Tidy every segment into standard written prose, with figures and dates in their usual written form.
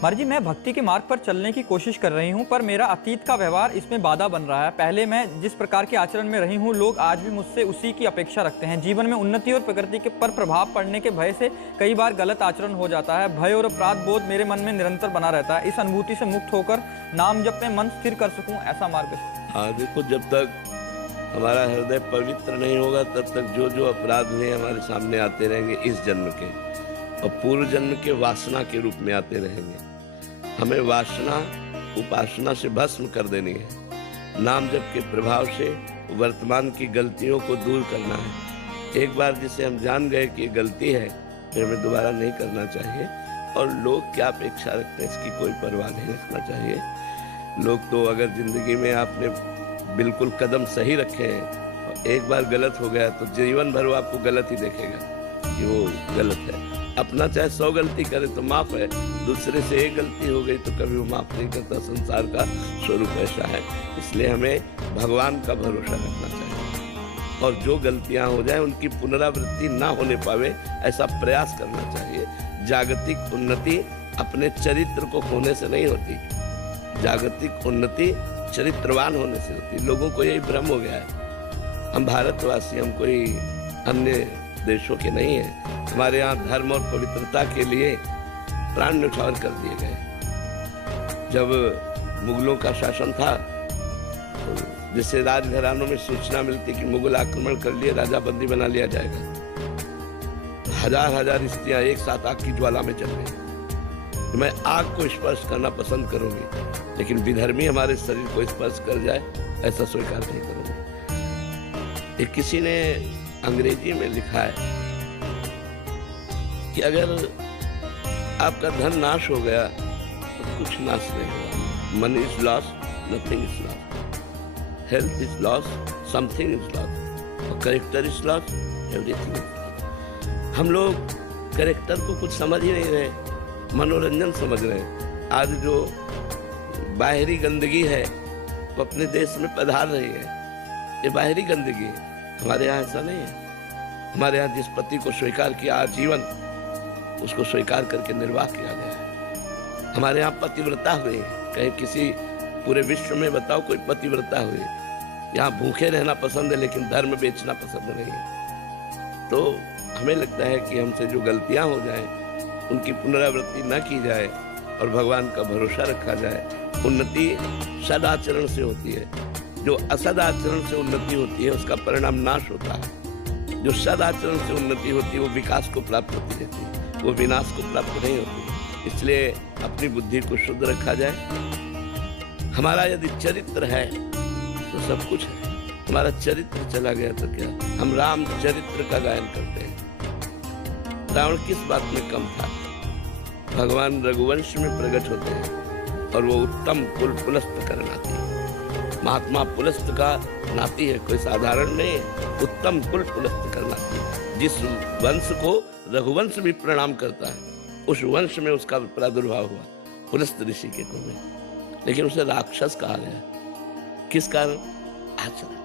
मार जी, मैं भक्ति के मार्ग पर चलने की कोशिश कर रही हूँ, पर मेरा अतीत का व्यवहार इसमें बाधा बन रहा है। पहले मैं जिस प्रकार के आचरण में रही हूँ, लोग आज भी मुझसे उसी की अपेक्षा रखते हैं। जीवन में उन्नति और प्रकृति के पर प्रभाव पड़ने के भय से कई बार गलत आचरण हो जाता है। भय और अपराध बोध मेरे मन में निरंतर बना रहता है। इस अनुभूति से मुक्त होकर नाम जप में मन स्थिर कर सकूँ, ऐसा मार्ग। हाँ देखो, जब तक हमारा हृदय पवित्र नहीं होगा तब तक जो अपराध हुए हमारे सामने आते रहेंगे इस जन्म के, और पूर्व जन्म के वासना के रूप में आते रहेंगे। हमें वासना उपासना से भस्म कर देनी है। नाम जप के प्रभाव से वर्तमान की गलतियों को दूर करना है। एक बार जिसे हम जान गए कि गलती है, फिर हमें दोबारा नहीं करना चाहिए। और लोग क्या अपेक्षा रखते हैं इसकी कोई परवाह नहीं रखना चाहिए। लोग तो अगर जिंदगी में आपने बिल्कुल कदम सही रखे हैं और एक बार गलत हो गया तो जीवन भर वो आपको गलत ही देखेगा कि वो गलत है। अपना चाहे 100 गलती करे तो माफ है, दूसरे से एक गलती हो गई तो कभी वो माफ नहीं करता। संसार का स्वरूप ऐसा है, इसलिए हमें भगवान का भरोसा रखना चाहिए और जो गलतियां हो जाए उनकी पुनरावृत्ति ना होने पावे ऐसा प्रयास करना चाहिए। जागतिक उन्नति अपने चरित्र को खोने से नहीं होती, जागतिक उन्नति चरित्रवान होने से होती। लोगों को यही भ्रम हो गया है। हम भारतवासी, हम कोई अन्य देशों के नहीं है। हमारे यहाँ धर्म और पवित्रता के लिए प्राण न्यौछावर कर दिए गए। जब मुगलों का शासन था तो जैसे राजघरानों में सूचना मिलती कि मुगल आक्रमण कर लिए, राजा बंदी बना लिया जाएगा, तो हजार स्त्रियां एक साथ आग की ज्वाला में जल गई। मैं आग को स्पर्श करना पसंद करूंगी, लेकिन विधर्मी हमारे शरीर को स्पर्श कर जाए ऐसा स्वीकार नहीं करूंगी। एक किसी ने अंग्रेजी में लिखा है कि अगर आपका धन नाश हो गया तो कुछ नाश नहीं हुआ। Money is lost, nothing is lost. Health is lost, something is lost. और character is lost, everything is lost. हम लोग कैरेक्टर को कुछ समझ ही नहीं रहे, मनोरंजन समझ रहे हैं। आज जो बाहरी गंदगी है वो अपने देश में पधार रही है, ये बाहरी गंदगी है। हमारे यहाँ ऐसा नहीं है। हमारे यहाँ जिस पति को स्वीकार किया आजीवन, उसको स्वीकार करके निर्वाह किया गया है। हमारे यहाँ पतिव्रता हुई, कहीं किसी पूरे विश्व में बताओ कोई पतिव्रता हुई। यहाँ भूखे रहना पसंद है लेकिन धर्म बेचना पसंद नहीं है। तो हमें लगता है कि हमसे जो गलतियाँ हो जाएं उनकी पुनरावृत्ति न की जाए और भगवान का भरोसा रखा जाए। उन्नति सदाचरण से होती है, जो असदाचरण से उन्नति होती है उसका परिणाम नाश होता है। जो सदाचरण से उन्नति होती है वो विकास को प्राप्त होती रहती है, वो विनाश को प्राप्त नहीं होती। इसलिए अपनी बुद्धि को शुद्ध रखा जाए। हमारा यदि चरित्र है तो सब कुछ है। हमारा चरित्र चला गया तो क्या? हम राम चरित्र का गायन करते हैं। रावण किस बात में कम था? भगवान रघुवंश में प्रकट होते हैं और वो उत्तम कुल पुलस्त कर नाती है। महात्मा पुलस्त का नाती है, कोई साधारण नहीं है। उत्तम कुल पुलस्त कर नाती है। जिस वंश को रघुवंश भी प्रणाम करता है, उस वंश में उसका प्रादुर्भाव हुआ, पुलस्त ऋषि के कुल में। लेकिन उसे राक्षस कहा गया। किस कारण? आचरण,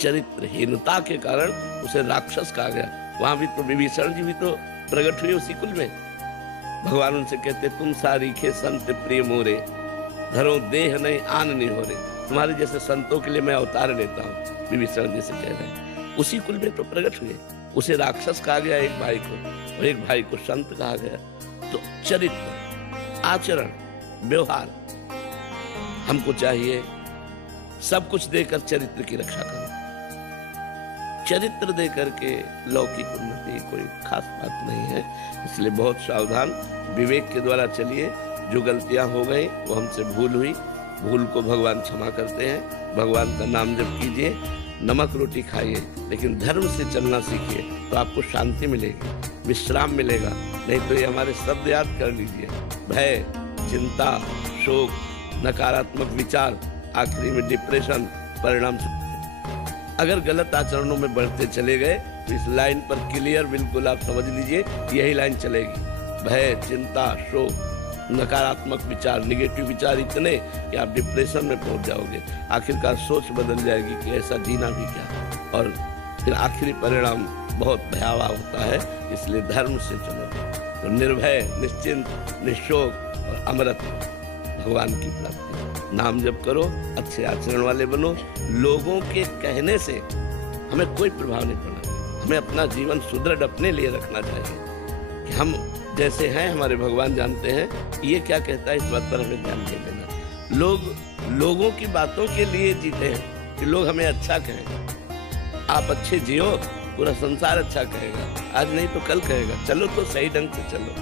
चरित्रहीनता के कारण उसे राक्षस कहा गया। वहां भी तो विभीषण जी भी तो प्रकट हुए उसी कुल में। भगवान उनसे कहते, तुम सारीखे संत प्रिय मोरे, धरो देह नहीं आन नहीं हो रे। तुम्हारे जैसे संतों के लिए मैं अवतार लेता हूँ, विभीषण जी से कह रहे हैं। उसी कुल में तो प्रकट हुए। उसे राक्षस कहा गया एक भाई को, और एक भाई को संत कहा गया। तो चरित्र, आचरण, व्यवहार हमको चाहिए। सब कुछ देकर चरित्र की रक्षा करो। चरित्र देकर के लौकिक उन्नति कोई खास बात नहीं है। इसलिए बहुत सावधान, विवेक के द्वारा चलिए। जो गलतियां हो गई वो हमसे भूल हुई, भूल को भगवान क्षमा करते हैं। भगवान का नाम जप कीजिए, नमक रोटी खाइए, लेकिन धर्म से चलना सीखिए तो आपको शांति मिलेगी, विश्राम मिलेगा। नहीं तो ये हमारे शब्द याद कर लीजिए: भय, चिंता, शोक, नकारात्मक विचार, आखिरी में डिप्रेशन परिणाम। अगर गलत आचरणों में बढ़ते चले गए तो इस लाइन पर क्लियर बिल्कुल आप समझ लीजिए, यही लाइन चलेगी। भय, चिंता, शोक, नकारात्मक विचार, निगेटिव विचार इतने कि आप डिप्रेशन में पहुंच जाओगे। आखिरकार सोच बदल जाएगी कि ऐसा जीना भी क्या, और फिर आखिरी परिणाम बहुत भयावह होता है। इसलिए धर्म से चलो। तो निर्भय, निश्चिंत, निशोक और अमृत भगवान की प्राप्ति। नाम जप करो, अच्छे आचरण वाले बनो। लोगों के कहने से हमें कोई प्रभाव नहीं पड़ना। हमें अपना जीवन सुदृढ़ अपने लिए रखना चाहिए कि हम जैसे हैं हमारे भगवान जानते हैं, ये क्या कहता है इस बात पर हमें ध्यान दे देना। लोगों की बातों के लिए जीते हैं कि लोग हमें अच्छा कहें। आप अच्छे जियो, पूरा संसार अच्छा कहेगा। आज नहीं तो कल कहेगा। चलो तो सही ढंग से चलो।